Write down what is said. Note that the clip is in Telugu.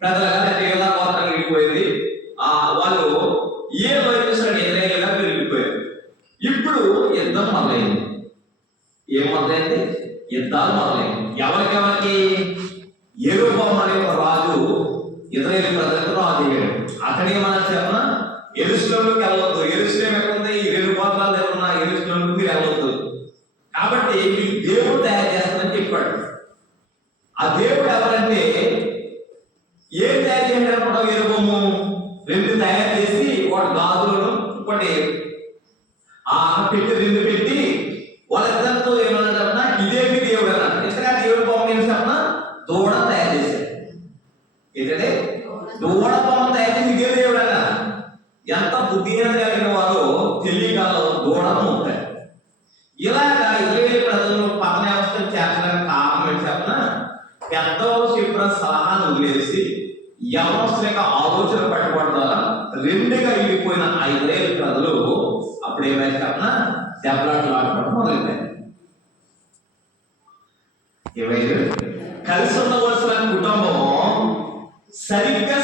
ప్రజలుగా యోధా గోత్రం విడిపోయింది. వాళ్ళు ఏ వైద్యులకు వ్యతిరేకంగా పెరిగిపోయారు. ఇప్పుడు యుద్ధం మొదలైంది. ఏం మొదలైంది? యుద్ధాలు మొదలైంది. ఎవరికెవరికి? యెరొబోము అనే ఒక రాజు ఇశ్రాయేలు ప్రజలకు రాజు అయ్యాడు. అతడేమన్నా చెప్పిన యెరూషలేముకి వెళ్ళవద్దు. యెరూషలేము ఎక్కడుంది? ఈ 2 గోత్రాల దగ్గర ఉన్న యెరూషలేముకి మీరు వెళ్ళవద్దు. కాబట్టి మీకు దేవుడు తయారు చేస్తానని చెప్పాడు. ఆ దేవుడు ఎవరంటే ఏం తయారు చేసినప్పుడు యెరొబోము 2 తయారు చేసి ఒకటి గాజులను ఒకటి పెట్టి 2 పెట్టి వాళ్ళిద్దరితో ఏమన్నా చెప్పినా ఇదే మీ దేవుడు అన్నాడు. ఎందుకంటే దేవుడు బొమ్మ ఏం చెప్పినా దూడ తయారు చేశాడు. ఏంటంటే దూడ బొమ్మ తయారు చేసి ఇదే దేవుడు అన్నారు. ఎంత బుద్ధిహీనత కలిగిన వారు తెలియకాలం దూడను ఉంటాయి. ఇలాగా ఇశ్రాయేలు ప్రజలను పతన వ్యవస్థను చేర్చడానికి కారణం ఏంటి చెప్పిన పెద్దవాళ్ళు చెప్పిన సలహాను వదిలేసి యవనస్తుల యొక్క ఆలోచన పట్టుబడతారా 2గా ఇడిపోయిన ఇశ్రాయేలు ప్రజలు అప్పుడు ఏమైతే చెప్పిన దెబ్బలాటలాడుకోవడం మొదలెట్టారు. ఏమైంది? కలిసి ఉండవలసిన కుటుంబం సరిగ్గా